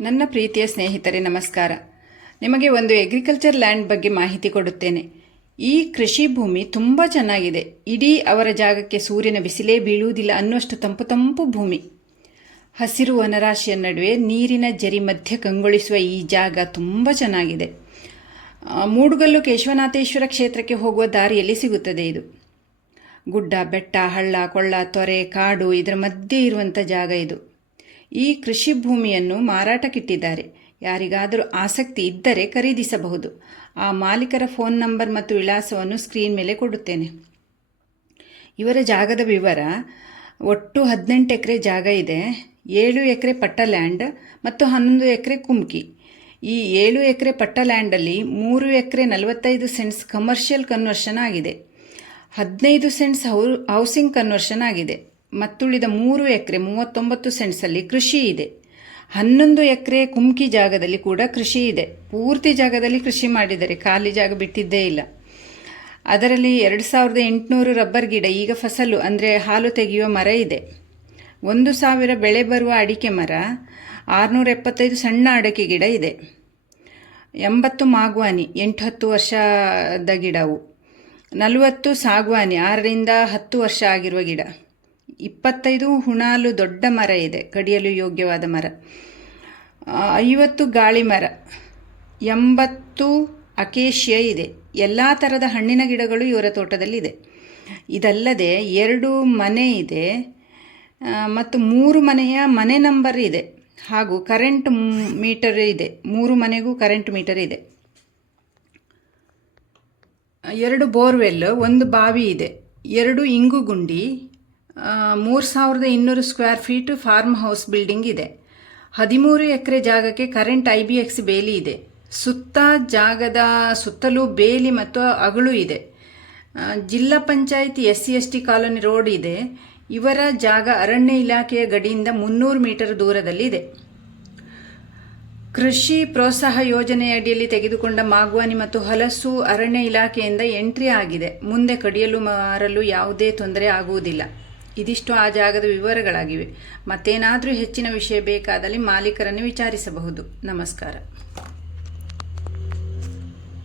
ನನ್ನ ಪ್ರೀತಿಯ ಸ್ನೇಹಿತರೆ, ನಮಸ್ಕಾರ. ನಿಮಗೆ ಒಂದು ಅಗ್ರಿಕಲ್ಚರ್ ಲ್ಯಾಂಡ್ ಬಗ್ಗೆ ಮಾಹಿತಿ ಕೊಡುತ್ತೇನೆ. ಈ ಕೃಷಿ ಭೂಮಿ ತುಂಬ ಚೆನ್ನಾಗಿದೆ. ಇಡೀ ಅವರ ಜಾಗಕ್ಕೆ ಸೂರ್ಯನ ಬಿಸಿಲೇ ಬೀಳುವುದಿಲ್ಲ ಅನ್ನುವಷ್ಟು ತಂಪು ತಂಪು ಭೂಮಿ. ಹಸಿರು ವನರಾಶಿಯ ನಡುವೆ ನೀರಿನ ಜರಿ ಮಧ್ಯ ಕಂಗೊಳಿಸುವ ಈ ಜಾಗ ತುಂಬ ಚೆನ್ನಾಗಿದೆ. ಮೂಡುಗಲ್ಲು ಕೇಶವನಾಥೇಶ್ವರ ಕ್ಷೇತ್ರಕ್ಕೆ ಹೋಗುವ ದಾರಿಯಲ್ಲಿ ಸಿಗುತ್ತದೆ ಇದು. ಗುಡ್ಡ, ಬೆಟ್ಟ, ಹಳ್ಳ, ಕೊಳ್ಳ, ತೊರೆ, ಕಾಡು ಇದರ ಮಧ್ಯೆ ಇರುವಂಥ ಜಾಗ ಇದು. ಈ ಕೃಷಿ ಭೂಮಿಯನ್ನು ಮಾರಾಟಕ್ಕಿಟ್ಟಿದ್ದಾರೆ. ಯಾರಿಗಾದರೂ ಆಸಕ್ತಿ ಇದ್ದರೆ ಖರೀದಿಸಬಹುದು. ಆ ಮಾಲೀಕರ ಫೋನ್ ನಂಬರ್ ಮತ್ತು ವಿಳಾಸವನ್ನು ಸ್ಕ್ರೀನ್ ಮೇಲೆ ಕೊಡುತ್ತೇನೆ. ಇವರ ಜಾಗದ ವಿವರ, ಒಟ್ಟು ಹದಿನೆಂಟು ಎಕರೆ ಜಾಗ ಇದೆ, ಏಳು ಎಕರೆ ಪಟ್ಟ ಲ್ಯಾಂಡ್ ಮತ್ತು ಹನ್ನೊಂದು ಎಕರೆ ಕುಮ್ಕಿ. ಈ ಏಳು ಎಕರೆ ಪಟ್ಟ ಲ್ಯಾಂಡಲ್ಲಿ ಮೂರು ಎಕರೆ ನಲವತ್ತೈದು ಸೆಂಟ್ಸ್ ಕಮರ್ಷಿಯಲ್ ಕನ್ವರ್ಷನ್ ಆಗಿದೆ. ಹದಿನೈದು ಸೆಂಟ್ಸ್ ಹೌ ಹೌಸಿಂಗ್ ಕನ್ವರ್ಷನ್ ಆಗಿದೆ. ಮತ್ತುಳಿದ ಮೂರು ಎಕರೆ ಮೂವತ್ತೊಂಬತ್ತು ಸೆಂಟ್ಸಲ್ಲಿ ಕೃಷಿ ಇದೆ. ಹನ್ನೊಂದು ಎಕರೆ ಕುಮ್ಕಿ ಜಾಗದಲ್ಲಿ ಕೂಡ ಕೃಷಿ ಇದೆ. ಪೂರ್ತಿ ಜಾಗದಲ್ಲಿ ಕೃಷಿ ಮಾಡಿದರೆ ಖಾಲಿ ಜಾಗ ಬಿಟ್ಟಿದ್ದೇ ಇಲ್ಲ. ಅದರಲ್ಲಿ ಎರಡು ಸಾವಿರದ ಎಂಟುನೂರು ರಬ್ಬರ್ ಗಿಡ, ಈಗ ಫಸಲು, ಅಂದರೆ ಹಾಲು ತೆಗೆಯುವ ಮರ ಇದೆ. ಒಂದು ಸಾವಿರ ಬೆಳೆ ಬರುವ ಅಡಿಕೆ ಮರ, ಆರುನೂರ ಎಪ್ಪತ್ತೈದು ಸಣ್ಣ ಅಡಿಕೆ ಗಿಡ ಇದೆ. ಎಂಬತ್ತು ಮಾಗ್ವಾನಿ, ಎಂಟು ಹತ್ತು ವರ್ಷದ ಗಿಡವು. ನಲವತ್ತು ಸಾಗ್ವಾನಿ, ಆರರಿಂದ ಹತ್ತು ವರ್ಷ ಆಗಿರುವ ಗಿಡ. ಇಪ್ಪತ್ತೈದು ಹುಣಾಲು ದೊಡ್ಡ ಮರ ಇದೆ, ಕಡಿಯಲು ಯೋಗ್ಯವಾದ ಮರ. ಐವತ್ತು ಗಾಳಿ ಮರ, ಎಂಬತ್ತು ಅಕೇಶ್ಯ ಇದೆ. ಎಲ್ಲ ಥರದ ಹಣ್ಣಿನ ಗಿಡಗಳು ಇವರ ತೋಟದಲ್ಲಿದೆ. ಇದಲ್ಲದೆ ಎರಡು ಮನೆ ಇದೆ ಮತ್ತು ಮೂರು ಮನೆಯ ಮನೆ ನಂಬರ್ ಇದೆ, ಹಾಗೂ ಕರೆಂಟ್ ಮೀಟರ್ ಇದೆ. ಮೂರು ಮನೆಗೂ ಕರೆಂಟ್ ಮೀಟರ್ ಇದೆ. ಎರಡು ಬೋರ್ವೆಲ್, ಒಂದು ಬಾವಿ ಇದೆ. ಎರಡು ಇಂಗುಗುಂಡಿ ಮೂರು ಸಾವಿರದ ಇನ್ನೂರು square feet farm house building ಇದೆ. ಹದಿಮೂರು ಎಕರೆ ಜಾಗಕ್ಕೆ ಕರೆಂಟ್ ಐ ಬಿ ಎಕ್ಸ್ ಬೇಲಿ ಇದೆ. ಸುತ್ತ ಜಾಗದ ಸುತ್ತಲೂ ಬೇಲಿ ಮತ್ತು ಅಗಳು ಇದೆ. ಜಿಲ್ಲಾ panchayat S C S T colony road ಇದೆ. ಇವರ ಜಾಗ ಅರಣ್ಯ ಇಲಾಖೆಯ ಗಡಿಯಿಂದ ಮುನ್ನೂರು ಮೀಟರ್ ದೂರದಲ್ಲಿದೆ ಕೃಷಿ ಪ್ರೋತ್ಸಾಹ ಯೋಜನೆಯಡಿಯಲ್ಲಿ ತೆಗೆದುಕೊಂಡ ಮಾಗ್ವಾನಿ ಮತ್ತು ಹಲಸು ಅರಣ್ಯ ಇಲಾಖೆಯಿಂದ ಎಂಟ್ರಿ ಆಗಿದೆ. ಮುಂದೆ ಕಡಿಯಲು ಮಾರಲು ಯಾವುದೇ ತೊಂದರೆ ಆಗುವುದಿಲ್ಲ. ಇದಿಷ್ಟು ಆ ಜಾಗದ ವಿವರಗಳಾಗಿವೆ. ಮತ್ತೇನಾದರೂ ಹೆಚ್ಚಿನ ವಿಷಯ ಬೇಕಾದಲ್ಲಿ ಮಾಲೀಕರನ್ನು ವಿಚಾರಿಸಬಹುದು. ನಮಸ್ಕಾರ.